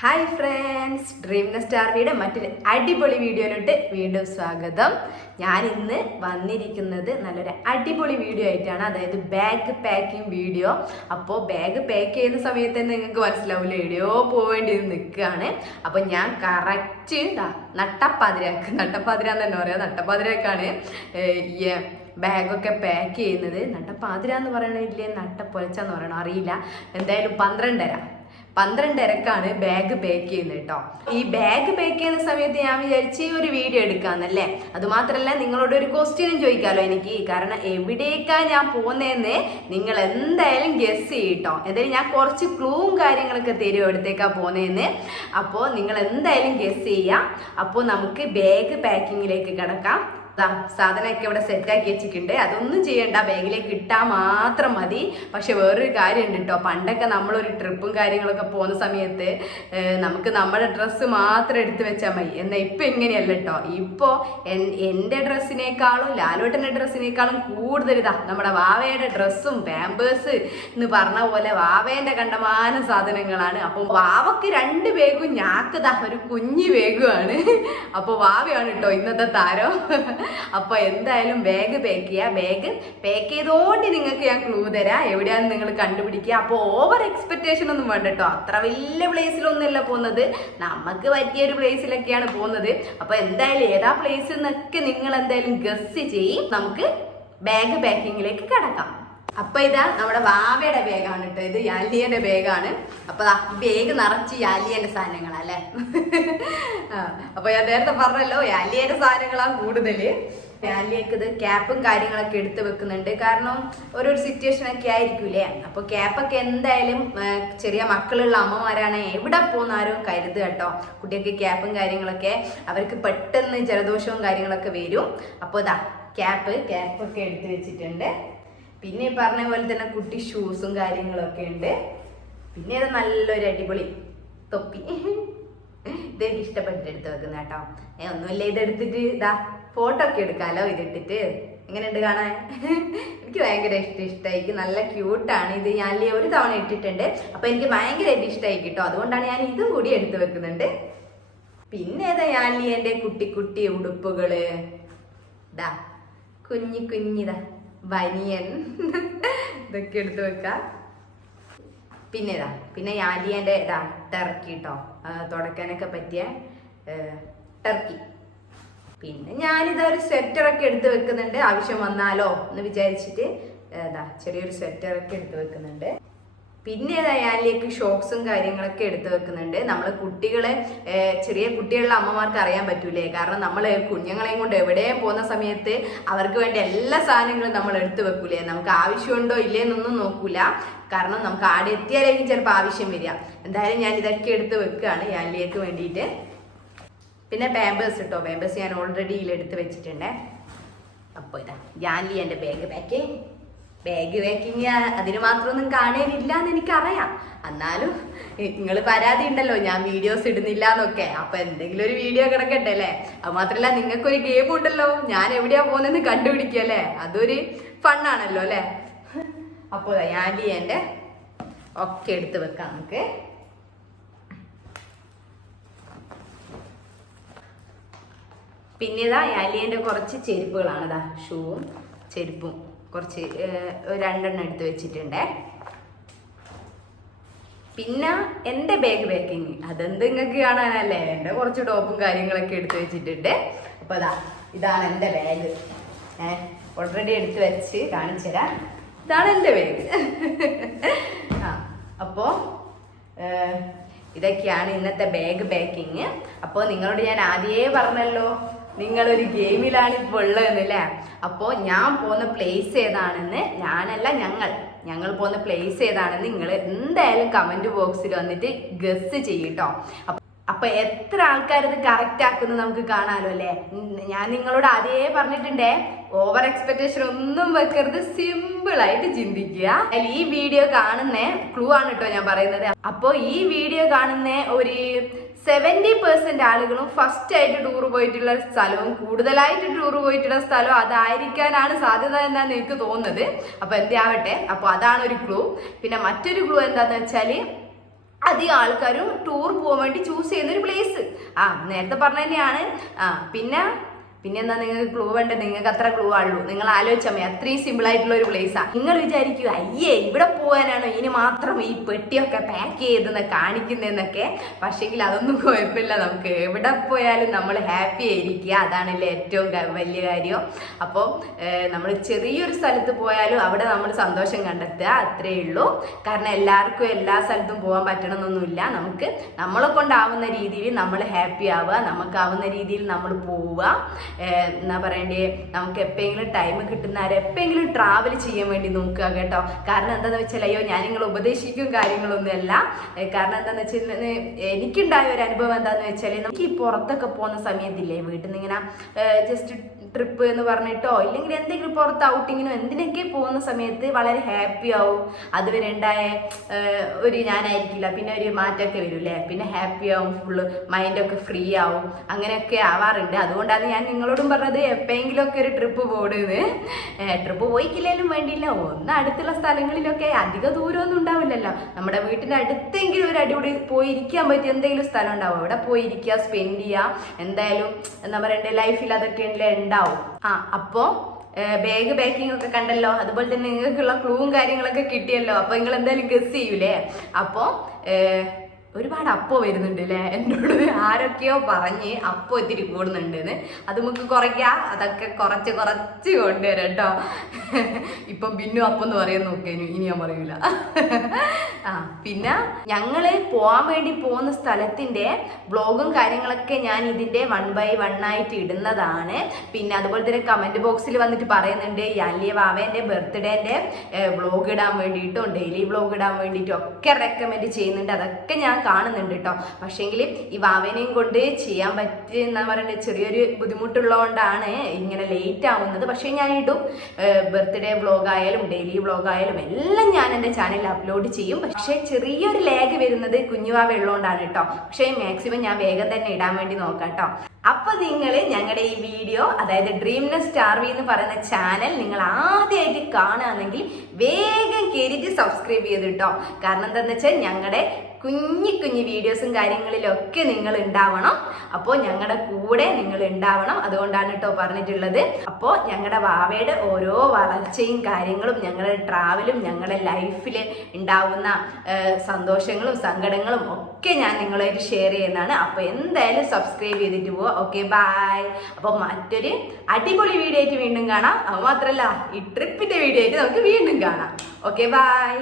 Hi friends dream nest ആർവിയുടെ മറ്റൊരു അടിപൊളി വീഡിയോയിലോട്ട് വീണ്ടും സ്വാഗതം. ഞാൻ ഇന്ന് വന്നിരിക്കുന്നത് നല്ലൊരു അടിപൊളി വീഡിയോ ആയിട്ടാണ്. അതായത് ബാഗ് പാക്കിംഗ് വീഡിയോ അപ്പോൾ ബാഗ് പാക്ക് ചെയ്യുന്ന സമയത്ത് തന്നെ നിങ്ങൾക്ക് മനസ്സിലാവില്ല? എവിടെയോ പോവേണ്ടി നിൽക്കുകയാണ്. അപ്പോൾ ഞാൻ കറക്റ്റ് നട്ടപ്പാതിരാക്ക്. നട്ടപ്പാതിര എന്ന് തന്നെ പറയാം. നട്ടപ്പാതിരാക്കാണ് ബാഗൊക്കെ പാക്ക് ചെയ്യുന്നത്. നട്ടപ്പാതിര എന്ന് പറയണില്ലേ നട്ടപ്പൊലച്ചെന്ന് പറയണോ? അറിയില്ല. എന്തായാലും പന്ത്രണ്ടര. പന്ത്രണ്ടരക്കാണ് ബാഗ് പാക്ക് ചെയ്യുന്നത് കേട്ടോ. ഈ ബാഗ് പാക്ക് ചെയ്യുന്ന സമയത്ത് ഞാൻ വിചാരിച്ച് ഒരു വീഡിയോ എടുക്കാന്നല്ലേ? അതുമാത്രമല്ല നിങ്ങളോട് ഒരു ക്വസ്റ്റ്യനും ചോദിക്കാമല്ലോ എനിക്ക്. കാരണം എവിടേക്കാ ഞാൻ പോകുന്നതെന്ന് നിങ്ങൾ എന്തായാലും ഗസ് ചെയ്യട്ടോ എന്തായാലും ഞാൻ കുറച്ച് ക്ലൂവും കാര്യങ്ങളൊക്കെ തരും എവിടത്തേക്കാ പോകുന്നതെന്ന് അപ്പോൾ നിങ്ങൾ എന്തായാലും ഗസ് ചെയ്യാം. അപ്പോൾ നമുക്ക് ബാഗ് പാക്കിങ്ങിലേക്ക് കിടക്കാം. സാധനമൊക്കെ ഇവിടെ സെറ്റാക്കി വെച്ചിട്ടുണ്ട്. അതൊന്നും ചെയ്യണ്ട. ബാഗിലേക്ക് ഇട്ടാൽ മാത്രം മതി. പക്ഷെ വേറൊരു കാര്യമുണ്ട് കേട്ടോ. പണ്ടൊക്കെ നമ്മളൊരു ട്രിപ്പും കാര്യങ്ങളൊക്കെ പോകുന്ന സമയത്ത് നമുക്ക് നമ്മുടെ ഡ്രസ്സ് മാത്രം എടുത്തു വെച്ചാൽ മതി. എന്നാൽ ഇപ്പം ഇങ്ങനെയല്ല കേട്ടോ. ഇപ്പോൾ എന്റെ ഡ്രസ്സിനേക്കാളും ലാലോട്ടന്റെ ഡ്രസ്സിനേക്കാളും കൂടുതൽ ഇതാ നമ്മുടെ വാവയുടെ ഡ്രസ്സും പാമ്പേഴ്സ് എന്ന് പറഞ്ഞ പോലെ വാവേന്റെ കണ്ടമാന സാധനങ്ങളാണ്. അപ്പോൾ വാവക്ക് രണ്ട് ബാഗും ഞാക്കതാ ഒരു കുഞ്ഞു ബാഗുമാണ് അപ്പോൾ വാവയാണ് കേട്ടോ ഇന്നത്തെ താരം. അപ്പോൾ എന്തായാലും ബാഗ് പാക്ക് ചെയ്യുക ബാഗ് പാക്ക് ചെയ്തോണ്ട് നിങ്ങൾക്ക് ഞാൻ ക്ലൂ തരാം. എവിടെയാണെന്ന് നിങ്ങൾ കണ്ടുപിടിക്കുക. അപ്പോൾ ഓവർ എക്സ്പെക്ടേഷൻ ഒന്നും വേണ്ടട്ടോ അത്ര വലിയ പ്ലേസിലൊന്നുമല്ല പോകുന്നത്. നമുക്ക് പറ്റിയ ഒരു പ്ലേസിലൊക്കെയാണ് പോകുന്നത്. അപ്പോൾ എന്തായാലും ഏതാ പ്ലേസ് എന്നൊക്കെ നിങ്ങൾ എന്തായാലും ഗസ് ചെയ്യും. നമുക്ക് ബാഗ് പാക്കിങ്ങിലേക്ക് കിടക്കാം. അപ്പൊ ഇതാ നമ്മുടെ വാവയുടെ ബാഗാണ് കേട്ടോ ഇത് യാലിയന്റെ ബാഗാണ് അപ്പൊ ബാഗ് നിറച്ച് യാലിയന്റെ സാധനങ്ങളല്ലേ അപ്പൊ ഞാൻ നേരത്തെ പറഞ്ഞല്ലോ യാലിയന്റെ സാധനങ്ങളാണ് കൂടുതൽ. യാലിയക്ക് ഇത് ക്യാപ്പും കാര്യങ്ങളൊക്കെ എടുത്ത് വെക്കുന്നുണ്ട്. കാരണം ഓരോ സിറ്റുവേഷൻ ഒക്കെ ആയിരിക്കൂലേ? അപ്പൊ ക്യാപ്പൊക്കെ എന്തായാലും ചെറിയ മക്കളുള്ള അമ്മമാരാണ് എവിടെ പോന്നാരും കരുത് കേട്ടോ കുട്ടികൾക്ക് ക്യാപ്പും കാര്യങ്ങളൊക്കെ അവർക്ക് പെട്ടെന്ന് ജലദോഷവും കാര്യങ്ങളൊക്കെ വരും. അപ്പോൾ ഇതാ ക്യാപ്പ് ക്യാപ്പൊക്കെ എടുത്ത് വെച്ചിട്ടുണ്ട്. പിന്നെ ഈ പറഞ്ഞ പോലെ തന്നെ കുട്ടി ഷൂസും കാര്യങ്ങളൊക്കെ ഉണ്ട്. പിന്നെ ഇത് നല്ലൊരു അടിപൊളി തൊപ്പി. ഇതെനിക്ക് ഇഷ്ടപ്പെട്ടിട്ട് എടുത്ത് വെക്കുന്ന കേട്ടോ. ഏ ഒന്നുമില്ല ഇതെടുത്തിട്ട് ഇതാ ഫോട്ടോ ഒക്കെ എടുക്കാലോ ഇതിട്ടിട്ട് എങ്ങനെയുണ്ട് കാണാൻ? എനിക്ക് ഭയങ്കര ഇഷ്ടം ഇഷ്ടമായി നല്ല ക്യൂട്ടാണ് ഇത്. ഞാൻ ഒരു തവണ ഇട്ടിട്ടുണ്ട്. അപ്പൊ എനിക്ക് ഭയങ്കരമായിട്ട് ഇഷ്ടമായി കേട്ടോ. അതുകൊണ്ടാണ് ഞാൻ ഇതും കൂടി എടുത്ത് വെക്കുന്നുണ്ട്. പിന്നെ ഏതാ യാലിയന്റെ കുട്ടി കുട്ടി ഉടുപ്പുകൾ. ദാ കുഞ്ഞി കുഞ്ഞിതാ. ബനിയൻ ഇതൊക്കെ എടുത്തു വെക്കാം. പിന്നെ ഇതാ പിന്നെ യാലിയന്റെ ഇതാ ടർക്കി കേട്ടോ തുടക്കാനൊക്കെ പറ്റിയ ടർക്കി പിന്നെ ഞാനിതാ ഒരു സ്വെറ്ററൊക്കെ എടുത്ത് വെക്കുന്നുണ്ട്. ആവശ്യം വന്നാലോ എന്ന് വിചാരിച്ചിട്ട് ഇതാ ചെറിയൊരു സ്വെറ്ററൊക്കെ എടുത്ത് വെക്കുന്നുണ്ട്. പിന്നെ യാലിലേക്ക് ഷോക്സും കാര്യങ്ങളൊക്കെ എടുത്തു വെക്കുന്നുണ്ട്. നമ്മൾ കുട്ടികളെ ചെറിയ കുട്ടികളുടെ അമ്മമാർക്ക് അറിയാൻ പറ്റൂലേ? കാരണം നമ്മൾ കുഞ്ഞുങ്ങളെയും കൊണ്ട് എവിടെയും പോകുന്ന സമയത്ത് അവർക്ക് വേണ്ട എല്ലാ സാധനങ്ങളും നമ്മൾ എടുത്തു വെക്കൂലേ? നമുക്ക് ആവശ്യമുണ്ടോ ഇല്ലേ എന്നൊന്നും നോക്കൂല. കാരണം നമുക്ക് ആടെ എത്തിയാലേക്കും ചിലപ്പോൾ ആവശ്യം വരിക. എന്തായാലും ഞാൻ ഇതൊക്കെ എടുത്ത് വെക്കുകയാണ് യാലിലേക്ക് വേണ്ടിയിട്ട്. പിന്നെ പാമ്പേഴ്സ് കേട്ടോ. പാമ്പേഴ്സ് ഞാൻ ഓൾറെഡി ഇതിലെടുത്ത് വെച്ചിട്ടുണ്ട്. അപ്പോൾ ഇതാ യാൻലി എന്റെ ബാഗ് പാക്കിങ് ബാഗ് പാക്കിങ് അതിന് മാത്രമൊന്നും കാണാനില്ല എന്ന് എനിക്കറിയാം. എന്നാലും നിങ്ങൾ പരാതി ഉണ്ടല്ലോ ഞാൻ വീഡിയോസ് ഇടുന്നില്ല എന്നൊക്കെ അപ്പൊ എന്തെങ്കിലും ഒരു വീഡിയോ കിടക്കട്ടെ അല്ലേ? അത് മാത്രല്ല നിങ്ങൾക്കൊരു ഗെയിം ഉണ്ടല്ലോ ഞാൻ എവിടെയാ പോകുന്നതെന്ന് കണ്ടുപിടിക്കുക അല്ലേ? അതൊരു ഫണ്ണാണല്ലോ അല്ലേ? അപ്പോൾ ഞാൻ എന്റെ ഒക്കെ എടുത്ത് വെക്കാം നമുക്ക്. പിന്നെ ഇതാ യാലിയന്റെ കുറച്ച് ചെരുപ്പുകളാണ് ഇതാ ഷൂവും ചെരുപ്പും. കുറച്ച് രണ്ടെണ്ണം എടുത്ത് വെച്ചിട്ടുണ്ടേ. പിന്നെ എന്റെ ബാഗ് പാക്കിങ് അതെന്ത് നിങ്ങൾക്ക് കാണാനല്ലേ? എന്റെ കുറച്ച് ടോപ്പും കാര്യങ്ങളൊക്കെ എടുത്ത് വെച്ചിട്ടുണ്ട്. അപ്പോൾ അതാ ഇതാണ് എന്റെ ബാഗ് ഏ ഓൾറെഡി എടുത്ത് വെച്ച് കാണിച്ചു ഇതാണ് എന്റെ ബാഗ് ആ അപ്പോൾ ഇതൊക്കെയാണ് ഇന്നത്തെ ബാഗ് പാക്കിങ് അപ്പോൾ നിങ്ങളോട് ഞാൻ ആദ്യമേ പറഞ്ഞല്ലോ നിങ്ങളൊരു ഗെയിമിലാണ് ഇപ്പോൾ ഉള്ളതെന്നല്ലേ? അപ്പോൾ ഞാൻ പോകുന്ന പ്ലേസ് ഏതാണെന്ന് ഞാനല്ല ഞങ്ങൾ. ഞങ്ങൾ പോകുന്ന പ്ലേസ് ഏതാണെന്ന് നിങ്ങൾ എന്തായാലും കമന്റ് ബോക്സിൽ വന്നിട്ട് ഗസ് ചെയ്യട്ടോ അപ്പൊ എത്ര ആൾക്കാർ ഇത് കറക്റ്റ് ആക്കുന്നു നമുക്ക് കാണാലോ അല്ലേ? ഞാൻ നിങ്ങളോട് അതേ പറഞ്ഞിട്ടുണ്ടേ. ഓവർ എക്സ്പെക്ടേഷൻ ഒന്നും വെക്കരുത്. സിമ്പിൾ ആയിട്ട് ചിന്തിക്കുക. ഈ വീഡിയോ കാണുന്ന ക്ലൂ ആണ് കേട്ടോ ഞാൻ പറയുന്നത്. അപ്പോൾ ഈ വീഡിയോ കാണുന്ന ഒരു സെവന്റി പെർസെന്റ് ആളുകളും ഫസ്റ്റ് ആയിട്ട് ടൂർ പോയിട്ടുള്ള സ്ഥലവും കൂടുതലായിട്ട് ടൂർ പോയിട്ടുള്ള സ്ഥലവും അതായിരിക്കാനാണ് സാധ്യത എന്നാണ് എനിക്ക് തോന്നുന്നത്. അപ്പൊ എന്താവട്ടെ അപ്പൊ അതാണ് ഒരു ക്ലൂ പിന്നെ മറ്റൊരു ക്ലൂ എന്താന്ന് വെച്ചാൽ അധികം ആൾക്കാരും ടൂർ പോകാൻ വേണ്ടി ചൂസ് ചെയ്യുന്ന ഒരു പ്ലേസ് ആ നേരത്തെ പറഞ്ഞ തന്നെയാണ്. ആ പിന്നെ പിന്നെ എന്താ നിങ്ങൾക്ക് ക്ലൂ വേണ്ട? നിങ്ങൾക്ക് അത്ര ക്ലൂ ആണല്ലോ നിങ്ങൾ ആലോചിച്ചാൽ മതി അത്രയും സിമ്പിൾ ആയിട്ടുള്ള ഒരു പ്ലേസാണ് നിങ്ങൾ വിചാരിക്കും അയ്യേ ഇവിടെ പോകാനാണോ? ഇനി മാത്രം ഈ പെട്ടിയൊക്കെ പാക്ക് ചെയ്തെന്ന് കാണിക്കുന്നതെന്നൊക്കെ പക്ഷേങ്കിൽ അതൊന്നും കുഴപ്പമില്ല. നമുക്ക് എവിടെ പോയാലും നമ്മൾ ഹാപ്പി ആയിരിക്കുക. അതാണല്ലേ ഏറ്റവും വലിയ കാര്യം. അപ്പോൾ നമ്മൾ ചെറിയൊരു സ്ഥലത്ത് പോയാലും അവിടെ നമ്മൾ സന്തോഷം കണ്ടെത്തുക. അത്രേ ഉള്ളൂ. കാരണം എല്ലാവർക്കും എല്ലാ സ്ഥലത്തും പോകാൻ പറ്റണമെന്നൊന്നുമില്ല. നമുക്ക് നമ്മളെ കൊണ്ടാവുന്ന രീതിയിൽ നമ്മൾ ഹാപ്പി ആവുക. നമുക്കാവുന്ന രീതിയിൽ നമ്മൾ പോവുക. എന്നാ പറയണ്ടേ നമുക്ക് എപ്പോഴെങ്കിലും ടൈം കിട്ടുന്ന എപ്പോഴെങ്കിലും ട്രാവൽ ചെയ്യാൻ വേണ്ടി നോക്കുക കേട്ടോ. കാരണം എന്താണെന്ന് വെച്ചാൽ അയ്യോ ഞാൻ നിങ്ങൾ ഉപദേശിക്കും കാര്യങ്ങളൊന്നുമല്ല കാരണം എന്താണെന്ന് വെച്ചാൽ എനിക്കുണ്ടായ ഒരു അനുഭവം എന്താണെന്ന് വെച്ചാൽ നമുക്ക് ഈ പുറത്തൊക്കെ പോകുന്ന സമയത്തില്ലേ വീട്ടിൽ നിന്ന് ഇങ്ങനെ ജസ്റ്റ് ട്രിപ്പ് എന്ന് പറഞ്ഞിട്ടോ ഇല്ലെങ്കിൽ എന്തെങ്കിലും പുറത്ത് ഔട്ടിങ്ങിനോ എന്തിനൊക്കെ പോകുന്ന സമയത്ത് വളരെ ഹാപ്പി ആവും. അതുവരെ ഉണ്ടായ ഒരു ഞാനായിരിക്കില്ല. പിന്നെ ഒരു മാറ്റമൊക്കെ വരില്ലേ? പിന്നെ ഹാപ്പി ആവും ഫുള്ള് മൈൻഡൊക്കെ ഫ്രീ ആവും. അങ്ങനെയൊക്കെ ആവാറുണ്ട്. അതുകൊണ്ടാണ് ഞാൻ നിങ്ങളോടും പറഞ്ഞത് എപ്പോഴെങ്കിലും ഒക്കെ ഒരു ട്രിപ്പ് പോടുന്ന് ട്രിപ്പ് പോയിക്കില്ലേലും വേണ്ടിയില്ല. ഒന്ന് അടുത്തുള്ള സ്ഥലങ്ങളിലൊക്കെ അധിക ദൂരമൊന്നും ഉണ്ടാവില്ലല്ലോ. നമ്മുടെ വീട്ടിന്റെ അടുത്തെങ്കിലും ഒരു അടിപൊളി പോയി ഇരിക്കാൻ പറ്റിയ എന്തെങ്കിലും സ്ഥലം ഉണ്ടാവും. അവിടെ പോയി ഇരിക്കുക സ്പെൻഡ് ചെയ്യുക എന്തായാലും എന്താ പറയണ്ടേ ലൈഫിൽ അതൊക്കെ ഉണ്ടാവും. ആ അപ്പോൾ ബാഗ് പാക്കിംഗ് ഒക്കെ കണ്ടല്ലോ. അതുപോലെ തന്നെ നിങ്ങൾക്കുള്ള ക്ലൂവും കാര്യങ്ങളൊക്കെ കിട്ടിയല്ലോ. അപ്പോൾ നിങ്ങൾ എന്തായാലും ഗസ് ചെയ്യൂലേ അപ്പോൾ ഒരുപാട് അപ്പോ വരുന്നുണ്ട് അല്ലേ എന്നോട് ആരൊക്കെയോ പറഞ്ഞ് അപ്പോ ഒത്തിരി കൂടുന്നുണ്ടെന്ന്. അത് നമുക്ക് കുറയ്ക്കാം. അതൊക്കെ കുറച്ച് കുറച്ച് കൊണ്ടുവരാം കേട്ടോ ഇപ്പം പിന്നും അപ്പം എന്ന് പറയാൻ നോക്കേനു ഇനി ഞാൻ പറയൂല. ആ പിന്നെ ഞങ്ങൾ പോവാൻ വേണ്ടി പോകുന്ന സ്ഥലത്തിന്റെ ബ്ലോഗും കാര്യങ്ങളൊക്കെ ഞാൻ ഇതിന്റെ വൺ ബൈ വൺ ആയിട്ട് ഇടുന്നതാണ്. പിന്നെ അതുപോലെ തന്നെ കമന്റ് ബോക്സിൽ വന്നിട്ട് പറയുന്നുണ്ട് അല്ലിയ വാവേന്റെ ബർത്ത്ഡേന്റെ ബ്ലോഗ് ഇടാൻ വേണ്ടിയിട്ടും ഡെയിലി ബ്ലോഗ് ഇടാൻ വേണ്ടിയിട്ടും ഒക്കെ റെക്കമെൻഡ് ചെയ്യുന്നുണ്ട്. അതൊക്കെ ഞാൻ കാണുന്നുണ്ട് കേട്ടോ പക്ഷേങ്കിൽ ഈ വാവേനെയും കൊണ്ട് ചെയ്യാൻ പറ്റുന്ന പറയുന്നത് ചെറിയൊരു ബുദ്ധിമുട്ടുള്ളതുകൊണ്ടാണ് ഇങ്ങനെ ലേറ്റ് ആവുന്നത്. പക്ഷേ ഞാൻ ഇടും. ബർത്ത്ഡേ വ്ളോഗ് ആയാലും ഡെയിലി വ്ളോഗ് ആയാലും എല്ലാം ഞാൻ എന്റെ ചാനലിൽ അപ്ലോഡ് ചെയ്യും. പക്ഷേ ചെറിയൊരു ലാഗ് വരുന്നത് കുഞ്ഞുവാവ ഉള്ളതുകൊണ്ടാണ് കേട്ടോ പക്ഷേ മാക്സിമം ഞാൻ വേഗം തന്നെ ഇടാൻ വേണ്ടി നോക്കാം കേട്ടോ അപ്പൊ നിങ്ങൾ ഞങ്ങളുടെ ഈ വീഡിയോ അതായത് ഡ്രീംനെസ് സ്റ്റാർ വി എന്ന് പറയുന്ന ചാനൽ നിങ്ങൾ ആദ്യമായിട്ട് കാണുകയാണെങ്കിൽ വേഗം കയറിയിട്ട് സബ്സ്ക്രൈബ് ചെയ്ത് കേട്ടോ കാരണം എന്താണെന്ന് വെച്ചാൽ ഞങ്ങളുടെ കുഞ്ഞി കുഞ്ഞി വീഡിയോസും കാര്യങ്ങളിലൊക്കെ നിങ്ങൾ ഉണ്ടാവണം അപ്പോൾ ഞങ്ങളുടെ കൂടെ നിങ്ങൾ ഉണ്ടാവണം അതുകൊണ്ടാണ് കേട്ടോ പറഞ്ഞിട്ടുള്ളത്. അപ്പോൾ ഞങ്ങളുടെ വാവയുടെ ഓരോ വളർച്ചയും കാര്യങ്ങളും ഞങ്ങളുടെ ട്രാവലും ഞങ്ങളുടെ ലൈഫിൽ ഉണ്ടാവുന്ന സന്തോഷങ്ങളും സങ്കടങ്ങളും ഒക്കെ ഞാൻ നിങ്ങളായിട്ട് ഷെയർ ചെയ്യുന്നതാണ്. അപ്പോൾ എന്തായാലും സബ്സ്ക്രൈബ് ചെയ്തിട്ട് പോവുക ഓക്കെ ബായ് അപ്പോൾ മറ്റൊരു അടിപൊളി വീഡിയോ ആയിട്ട് വീണ്ടും കാണാം. അത് മാത്രമല്ല ഈ ട്രിപ്പിന്റെ വീഡിയോ ആയിട്ട് നമുക്ക് വീണ്ടും കാണാം. Okay bye